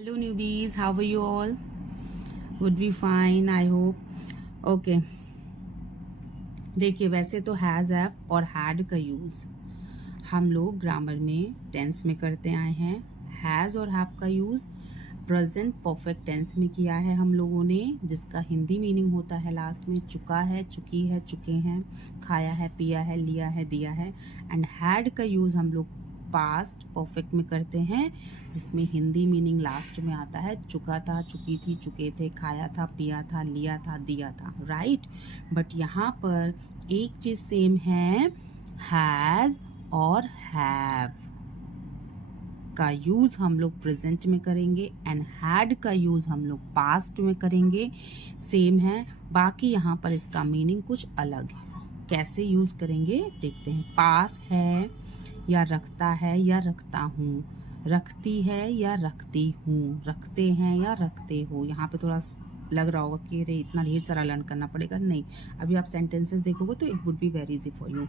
Hello newbies, how are you all? Would be fine, I hope. Okay. देखिए वैसे तो has have और had का यूज़ हम लोग ग्रामर में टेंस में करते आए हैं। हैज़ और हैव का यूज़ प्रेजेंट परफेक्ट टेंस में किया है हम लोगों ने, जिसका हिंदी मीनिंग होता है लास्ट में चुका है, चुकी है, चुके हैं, खाया है, पिया है, लिया है, दिया है। एंड हैड का यूज़ हम लोग पास्ट परफेक्ट में करते हैं, जिसमें हिंदी मीनिंग लास्ट में आता है चुका था, चुकी थी, चुके थे, खाया था, पिया था, लिया था, दिया था, राइट। बट यहाँ पर एक चीज सेम है, हैज और हैव का यूज हम लोग प्रेजेंट में करेंगे एंड हैड का यूज हम लोग पास्ट में करेंगे, सेम है। बाकी यहाँ पर इसका मीनिंग कुछ अलग है। कैसे यूज करेंगे देखते हैं। पास है या रखता है या रखता हूँ, रखती है या रखती हूँ, रखते हैं या रखते हो। यहाँ पे थोड़ा लग रहा होगा कि अरे इतना ढेर सारा लर्न करना पड़ेगा, नहीं। अभी आप सेंटेंसेस देखोगे तो it would be very easy for you.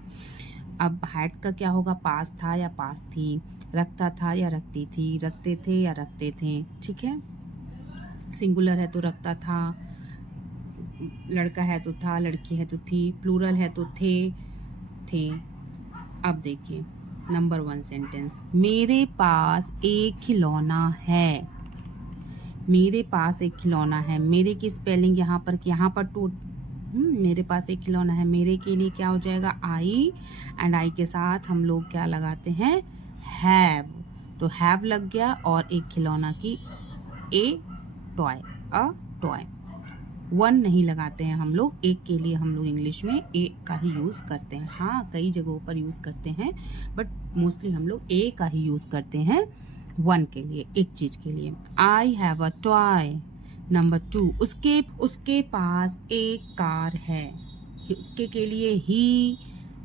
अब हैड का क्या होगा, पास था या पास थी, रखता था या रखती थी, रखते थे या रखते थे, ठीक है। सिंगुलर है तो रखता था, लड़का है तो था, लड़की है तो थी, प्लूरल है तो थे। अब देखिए नंबर 1 सेंटेंस, मेरे पास एक खिलौना है। मेरे पास एक खिलौना है, मेरे की स्पेलिंग यहाँ पर टू, मेरे पास एक खिलौना है, मेरे के लिए क्या हो जाएगा, आई, एंड आई के साथ हम लोग क्या लगाते हैं, हैव। तो हैव लग गया और एक खिलौना की ए टॉय, अ टॉय। वन नहीं लगाते हैं हम लोग, एक के लिए हम लोग इंग्लिश में ए का ही यूज करते हैं। हाँ कई जगहों पर यूज करते हैं, बट मोस्टली हम लोग ए का ही यूज करते हैं वन के लिए, एक चीज के लिए। I have a toy. Number 2, उसके पास एक कार है। उसके के लिए ही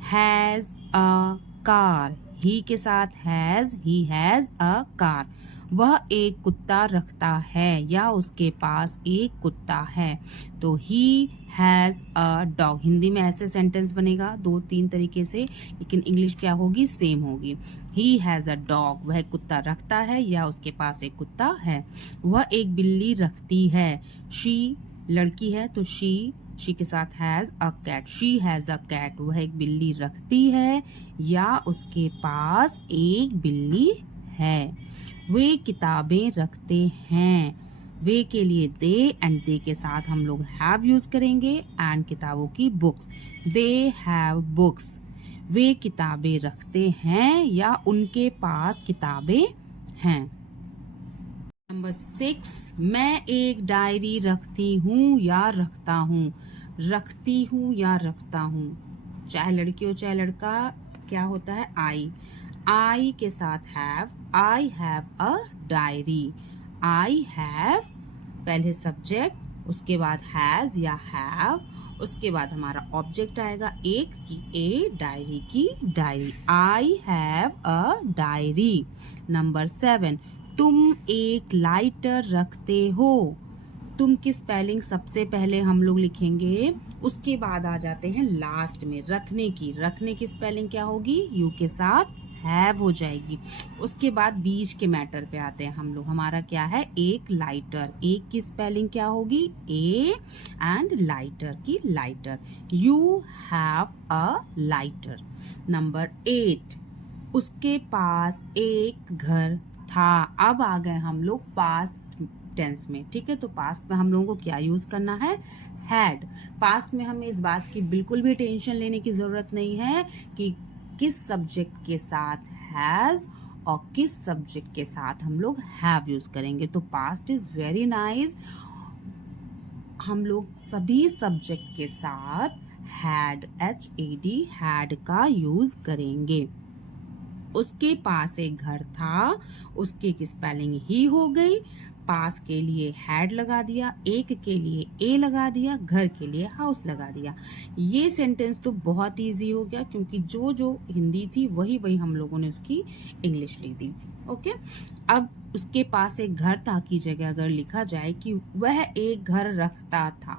हैज अ कार, ही के साथ has, he has a car. वह एक कुत्ता रखता है या उसके पास एक कुत्ता है, तो he has a dog. Hindi में ऐसे सेंटेंस बनेगा 2-3 तरीके से, लेकिन इंग्लिश क्या होगी, सेम होगी। ही हैज अ डॉग, वह कुत्ता रखता है या उसके पास एक कुत्ता है। वह एक बिल्ली रखती है। शी लड़की है तो शी के साथ has a cat, she has a cat. वह एक बिल्ली रखती है या उसके पास एक बिल्ली है। वे किताबें रखते हैं। वे के लिए दे, एंड दे के साथ हम लोग हैव यूज करेंगे, एंड किताबों की बुक्स, दे हैव बुक्स। वे किताबें रखते हैं या उनके पास किताबें हैं। नंबर 6, मैं एक डायरी रखती हूँ या रखता हूँ, रखती हूँ या रखता हूँ। चाहे लड़की हो चाहे लड़का, क्या होता है, आई के साथ have, I have a diary. I have पहले सब्जेक्ट, उसके बाद हैज या हैव, उसके बाद हमारा ऑब्जेक्ट आएगा एक की ए, डायरी की diary. I have a diary. Number 7, तुम एक लाइटर रखते हो। तुम की स्पेलिंग सबसे पहले हम लोग लिखेंगे, उसके बाद आ जाते हैं लास्ट में रखने की स्पेलिंग क्या होगी, यू के साथ हैव हो जाएगी। उसके बाद बीच के मैटर पे आते हैं हम लोग, हमारा क्या है, एक लाइटर। एक की स्पेलिंग क्या होगी, ए, एंड लाइटर की lighter, you have a lighter. Number 8, उसके पास एक घर था। अब आ गए हम लोग पास्ट टेंस में, ठीक है। तो पास्ट में हम लोगों को क्या यूज करना है, हैड। पास्ट में हमें इस बात की बिल्कुल भी टेंशन लेने की जरूरत नहीं है कि किस सब्जेक्ट के साथ हैज और किस सब्जेक्ट के साथ हम लोग हैव यूज करेंगे। तो पास्ट इज वेरी नाइस, हम लोग सभी सब्जेक्ट के साथ हैड, HAD हैड का यूज करेंगे। उसके पास एक घर था, उसके की स्पेलिंग ही हो गई, पास के लिए हैड लगा दिया, एक के लिए ए लगा दिया, घर के लिए हाउस लगा दिया। ये सेंटेंस तो बहुत इजी हो गया, क्योंकि जो जो हिंदी थी वही वही हम लोगों ने उसकी इंग्लिश ली थी। ओके, अब उसके पास एक घर था की जगह अगर लिखा जाए कि वह एक घर रखता था,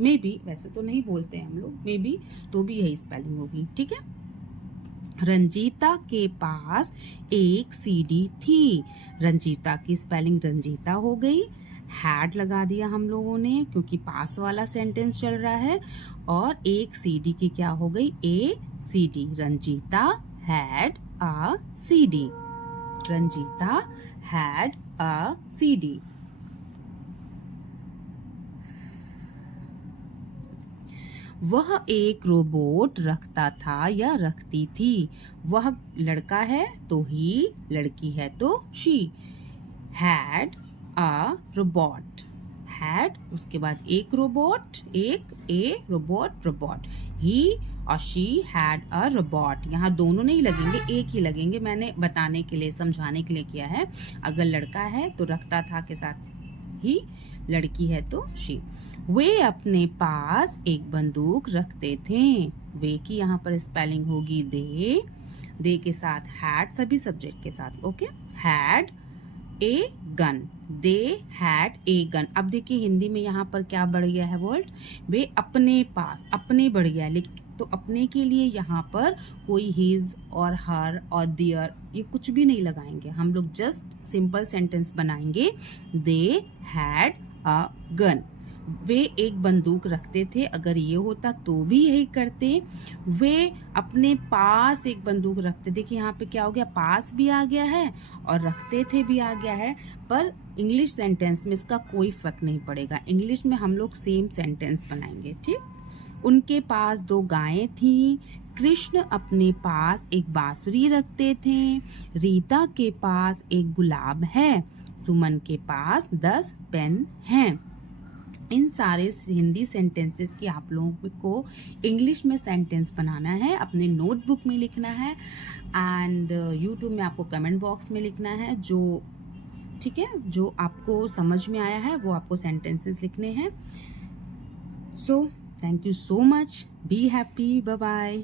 मे बी, वैसे तो नहीं बोलते हैं हम लोग, मे बी, तो भी यही स्पेलिंग होगी, ठीक है। रंजीता के पास एक सीडी थी। रंजीता की स्पेलिंग रंजीता हो गई। हैड लगा दिया हम लोगों ने क्योंकि पास वाला सेंटेंस चल रहा है। और एक सीडी की क्या हो गई, a CD. Ranjita had a CD. Ranjita had a CD. वह एक रोबोट रखता था या रखती थी। वह लड़का है तो ही, लड़की है तो she. Had a robot. Had उसके बाद एक रोबोट, एक ए रोबोट रोबोट। ही और शी हैड अ रोबोट। यहाँ दोनों नहीं लगेंगे, एक ही लगेंगे। मैंने बताने के लिए, समझाने के लिए किया है। अगर लड़का है तो रखता था के साथ ही, लड़की है तो शी। वे अपने पास एक बंदूक रखते थे। वे की यहाँ पर स्पेलिंग होगी दे के साथ हैड, सभी सब्जेक्ट के साथ। Okay, had a gun. They had a gun. अब देखिए हिंदी में यहाँ पर क्या बढ़ गया है वर्ड, वे अपने पास, अपने बढ़ गया है। तो अपने के लिए यहाँ पर कोई हिज और हर और देयर ये कुछ भी नहीं लगाएंगे। हम लोग जस्ट सिंपल सेंटेंस बनाएंगे, दे हैड अ गन। वे एक बंदूक रखते थे, अगर ये होता तो भी यही करते। वे अपने पास एक बंदूक रखते। देखिए यहाँ पे क्या हो गया, पास भी आ गया है और रखते थे भी आ गया है। पर इंग्लिश सेंटेंस में इसका कोई फर्क नहीं पड़ेगा। इंग्लिश में हम लोग सेम सेंटेंस बनाएंगे, ठीक। उनके पास 2 गायें थी। कृष्ण अपने पास एक बांसुरी रखते थे। रीता के पास एक गुलाब है। सुमन के पास 10 पेन हैं। इन सारे हिंदी सेंटेंसेस की आप लोगों को इंग्लिश में सेंटेंस बनाना है, अपने नोटबुक में लिखना है एंड यूट्यूब में आपको कमेंट बॉक्स में लिखना है। जो ठीक है, जो आपको समझ में आया है वो आपको सेंटेंसेस लिखने हैं। So thank you so much, be happy, bye bye.